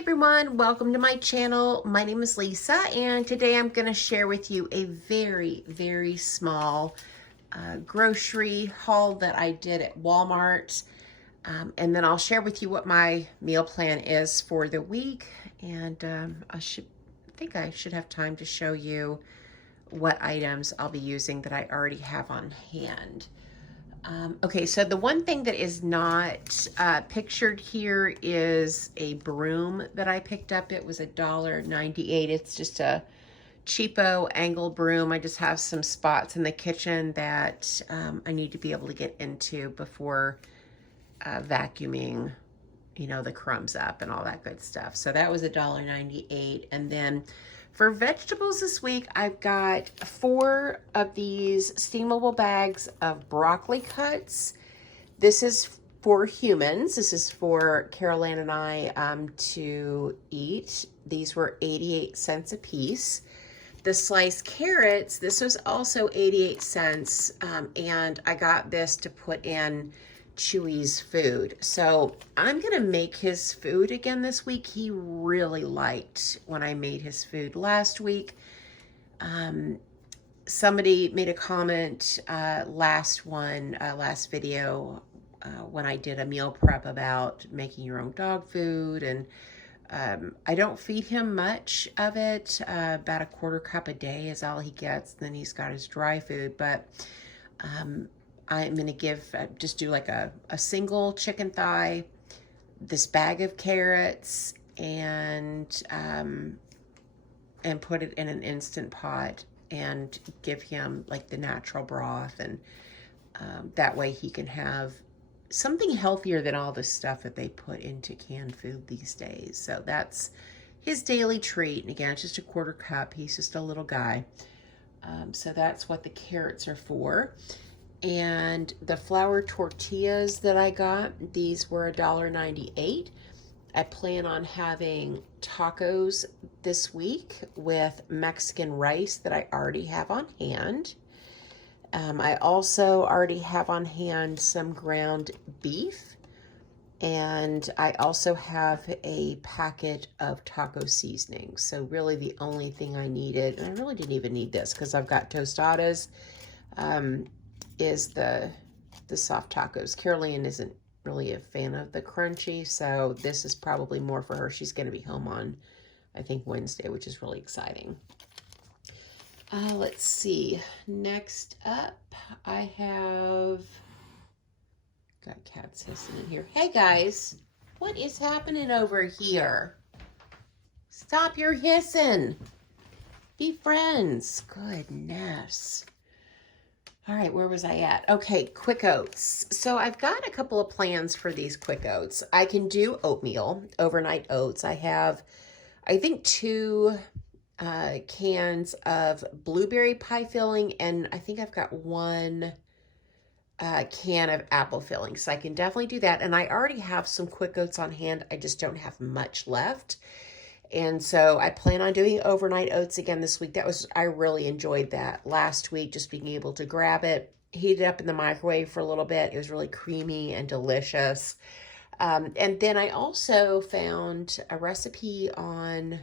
everyone, welcome to my channel. My name is Lisa and today I'm going to share with you a very small grocery haul that I did at Walmart. And then I'll share with you what my meal plan is for the week, and I think I should have time to show you what items I'll be using that I already have on hand. Okay, so the one thing that is not pictured here is a broom that I picked up. It was $1.98. It's just a cheapo angle broom. I just have some spots in the kitchen that I need to be able to get into before vacuuming, you know, the crumbs up and all that good stuff. So that was $1.98. And then for vegetables this week, I've got 4 of these steamable bags of broccoli cuts. This is for humans. This is for Carol Ann and I to eat. These were 88 cents a piece. The sliced carrots, this was also 88 cents, and I got this to put in Chewy's food. So I'm gonna make his food again this week. He really liked when I made his food last week. Somebody made a comment last video when I did a meal prep about making your own dog food, and I don't feed him much of it. About a quarter cup a day is all he gets. Then he's got his dry food, but I'm going to give, just do like a single chicken thigh, this bag of carrots, and put it in an Instant Pot and give him like the natural broth. And that way he can have something healthier than all the stuff that they put into canned food these days. So that's his daily treat. And again, it's just a quarter cup. He's just a little guy. So that's what the carrots are for. And the flour tortillas that I got, these were $1.98. I plan on having tacos this week with Mexican rice that I already have on hand. I also already have on hand some ground beef, and I also have a packet of taco seasoning. So really the only thing I needed, and I really didn't even need this because I've got tostadas, is the soft tacos. Carol Ann isn't really a fan of the crunchy, so this is probably more for her. She's going to be home on, I think, Wednesday, which is really exciting. Let's see. Next up, I have got cats hissing in here. Hey guys, what is happening over here? Stop your hissing. Be friends. Goodness. All right, where was I at? Okay, Quick Oats. So I've got a couple of plans for these Quick Oats. I can do oatmeal, overnight oats. I have, I think, 2 cans of blueberry pie filling, and I think I've got 1 can of apple filling. So I can definitely do that. And I already have some Quick Oats on hand. I just don't have much left. And so I plan on doing overnight oats again this week. I really enjoyed that last week, just being able to grab it, heat it up in the microwave for a little bit. It was really creamy and delicious. And then I also found a recipe on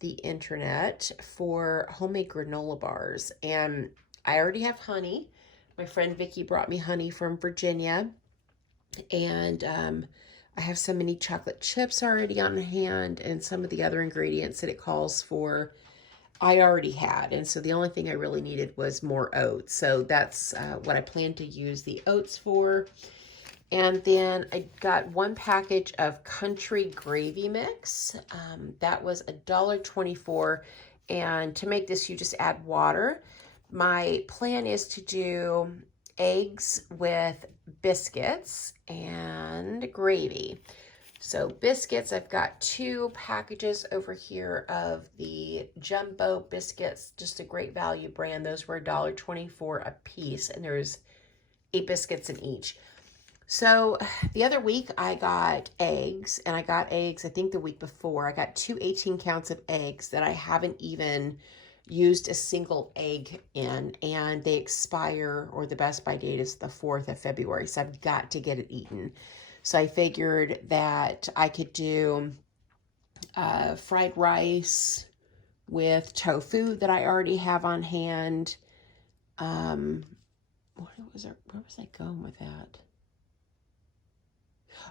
the internet for homemade granola bars. And I already have honey. My friend Vicky brought me honey from Virginia. And I have some mini chocolate chips already on hand, and some of the other ingredients that it calls for I already had. And so the only thing I really needed was more oats. So that's what I plan to use the oats for. And then I got 1 package of country gravy mix. That was $1.24. And to make this, you just add water. My plan is to do eggs with biscuits and gravy. So biscuits, I've got 2 packages over here of the jumbo biscuits, just a great value brand. Those were $1.24 a piece, and there's 8 biscuits in each. So the other week I got eggs, and I got eggs, I think the week before, I got 2 18 counts of eggs that I haven't even used a single egg in, and they expire, or the best by date is the 4th of February. So I've got to get it eaten. So I figured that I could do fried rice with tofu that I already have on hand. Where was I going with that?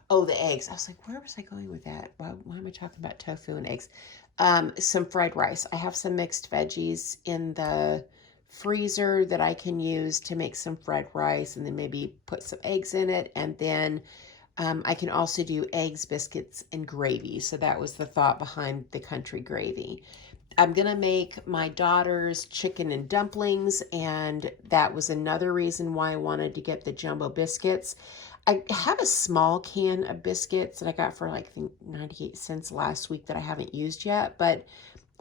Oh, the eggs. I was like, where was I going with that? Why am I talking about tofu and eggs? Some fried rice. I have some mixed veggies in the freezer that I can use to make some fried rice, and then maybe put some eggs in it. And then I can also do eggs, biscuits, and gravy. So that was the thought behind the country gravy. I'm going to make my daughter's chicken and dumplings, and that was another reason why I wanted to get the jumbo biscuits. I have a small can of biscuits that I got for like, I think 98 cents last week that I haven't used yet, but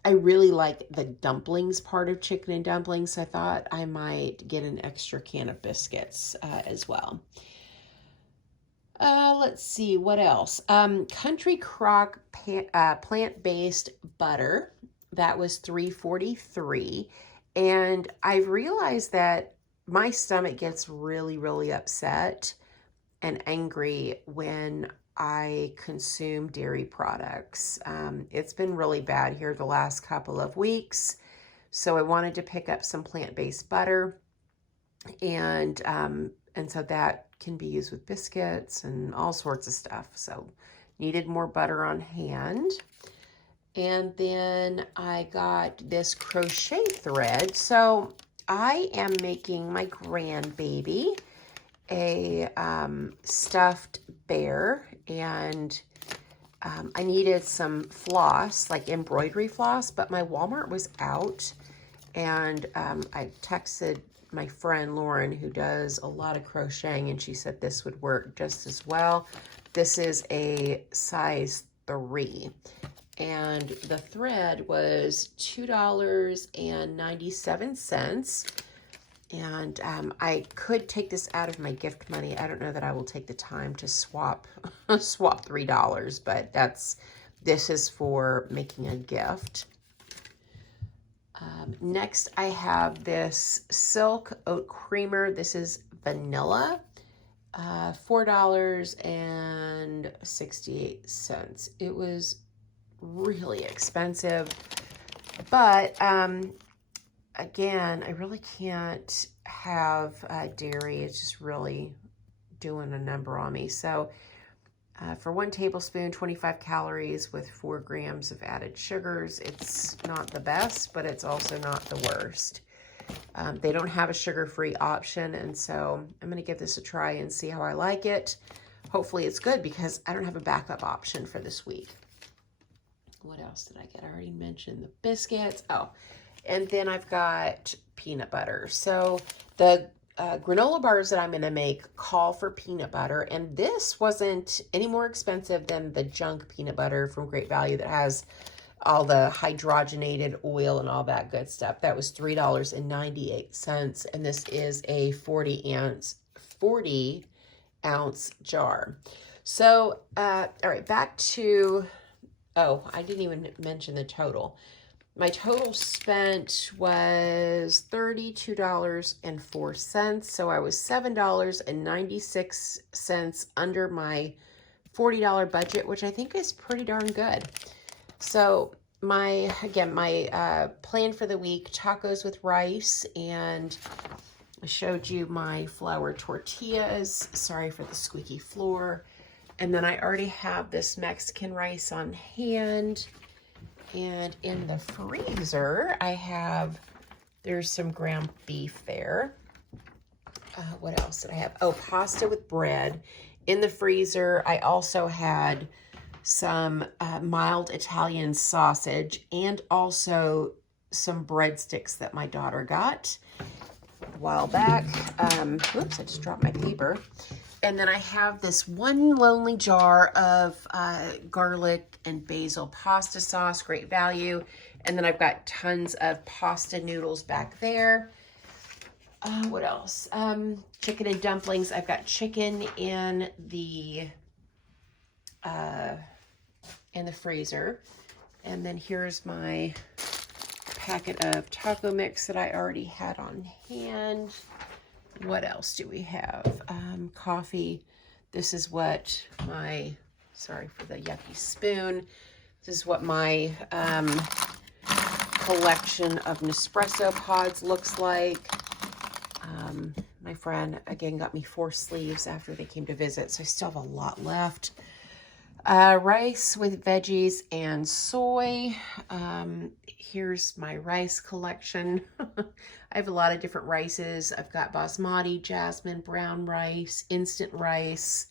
I really like the dumplings part of chicken and dumplings. So I thought I might get an extra can of biscuits as well. Let's see, what else? Country Crock plant-based butter. That was $3.43. And I've realized that my stomach gets really, really upset and angry when I consume dairy products. It's been really bad here the last couple of weeks. So I wanted to pick up some plant-based butter. And so that can be used with biscuits and all sorts of stuff. So needed more butter on hand. And then I got this crochet thread. So I am making my grandbaby a stuffed bear, and I needed some floss, like embroidery floss, but my Walmart was out. And I texted my friend Lauren, who does a lot of crocheting, and she said this would work just as well. This is a size 3. And the thread was $2.97. And I could take this out of my gift money. I don't know that I will take the time to swap $3, but this is for making a gift. Next, I have this silk oat creamer. This is vanilla, $4.68. It was really expensive, but again, I really can't have dairy. It's just really doing a number on me. So for 1 tablespoon, 25 calories with 4 grams of added sugars. It's not the best, but it's also not the worst. They don't have a sugar-free option, and so I'm going to give this a try and see how I like it. Hopefully it's good, because I don't have a backup option for this week. What else did I get? I already mentioned the biscuits. Oh, and then I've got peanut butter. So the granola bars that I'm going to make call for peanut butter, and this wasn't any more expensive than the junk peanut butter from Great Value that has all the hydrogenated oil and all that good stuff. That was $3.98, and this is a 40 ounce jar. So, all right, back to, oh, I didn't even mention the total. My total spent was $32.04, so I was $7.96 under my $40 budget, which I think is pretty darn good. So my plan for the week, tacos with rice, and I showed you my flour tortillas. Sorry for the squeaky floor. And then I already have this Mexican rice on hand. And in the freezer, there's some ground beef there. What else did I have? Oh, pasta with bread. In the freezer, I also had some mild Italian sausage, and also some breadsticks that my daughter got a while back. Whoops, I just dropped my paper. And then I have this one lonely jar of garlic and basil pasta sauce, Great Value. And then I've got tons of pasta noodles back there. What else? Chicken and dumplings. I've got chicken in the freezer. And then here's my packet of taco mix that I already had on hand. What else do we have? Coffee. This is what sorry for the yucky spoon. This is what my collection of Nespresso pods looks like. My friend, again, got me 4 sleeves after they came to visit, so I still have a lot left. Rice with veggies and soy. Here's my rice collection. I have a lot of different rices. I've got basmati, jasmine, brown rice, instant rice.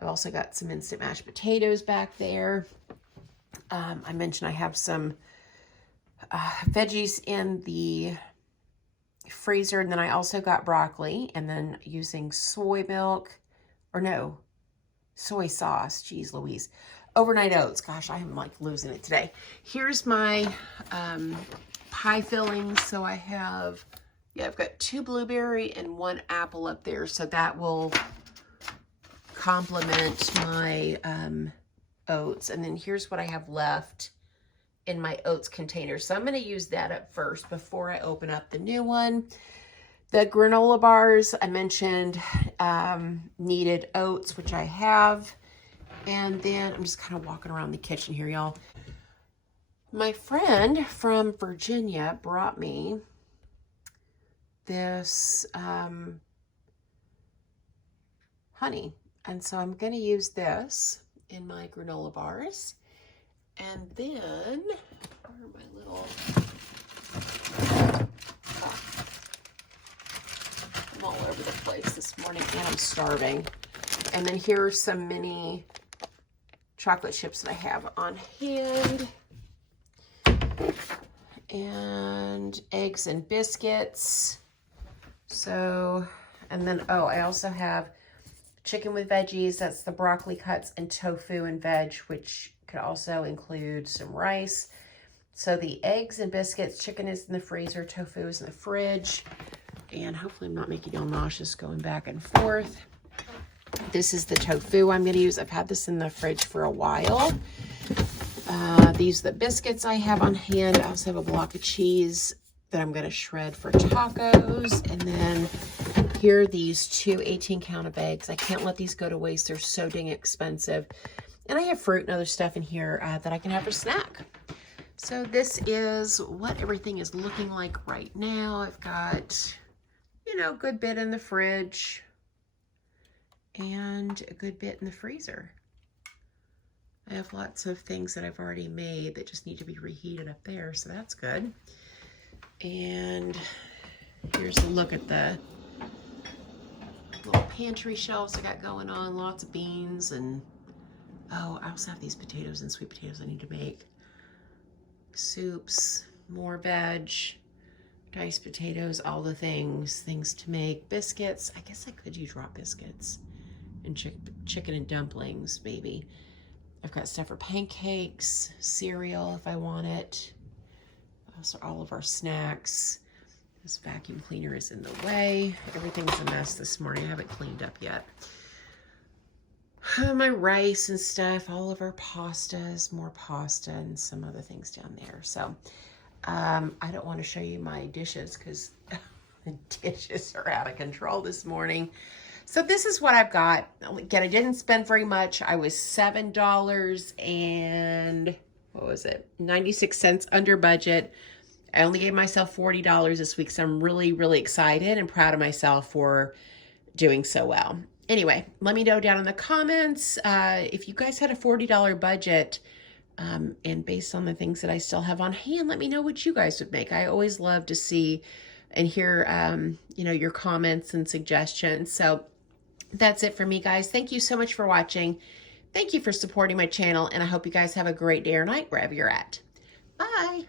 I've also got some instant mashed potatoes back there. I mentioned I have some veggies in the freezer, and then I also got broccoli, and then using soy milk, or no, soy sauce, geez Louise, overnight oats. Gosh, I am like losing it today. Here's my pie fillings. So I have, I've got 2 blueberry and 1 apple up there, so that will complement my oats. And then here's what I have left in my oats container. So I'm going to use that up first before I open up the new one. The granola bars, I mentioned, needed oats, which I have. And then I'm just kind of walking around the kitchen here, y'all. My friend from Virginia brought me this honey. And so I'm going to use this in my granola bars. And then, where are my little, I'm all over the place this morning and I'm starving. And then here are some mini chocolate chips that I have on hand. And eggs and biscuits. So, and then, oh, I also have chicken with veggies. That's the broccoli cuts, and tofu and veg, which could also include some rice. So the eggs and biscuits, chicken is in the freezer, tofu is in the fridge. And hopefully I'm not making you nauseous going back and forth. This is the tofu I'm going to use. I've had this in the fridge for a while. These are the biscuits I have on hand. I also have a block of cheese that I'm going to shred for tacos. And then here are these 2 18-count of eggs. I can't let these go to waste. They're so dang expensive. And I have fruit and other stuff in here that I can have for snack. So this is what everything is looking like right now. I've got, a good bit in the fridge and a good bit in the freezer. I have lots of things that I've already made that just need to be reheated up there, so that's good. And here's a look at the little pantry shelves I got going on. Lots of beans and, oh, I also have these potatoes and sweet potatoes I need to make. Soups, more veg, diced potatoes, all the things to make. Biscuits, I guess I could use raw biscuits. And chicken and dumplings, maybe. I've got stuff for pancakes, cereal if I want it. Also all of our snacks. This vacuum cleaner is in the way. Everything's a mess this morning. I haven't cleaned up yet. My rice and stuff, all of our pastas, more pasta and some other things down there. So I don't want to show you my dishes because the dishes are out of control this morning. So this is what I've got. Again, I didn't spend very much. I was $7 and, what was it? 96 cents under budget. I only gave myself $40 this week, so I'm really, really excited and proud of myself for doing so well. Anyway, let me know down in the comments if you guys had a $40 budget, and based on the things that I still have on hand, let me know what you guys would make. I always love to see and hear, your comments and suggestions. So that's it for me, guys. Thank you so much for watching. Thank you for supporting my channel, and I hope you guys have a great day or night wherever you're at. Bye.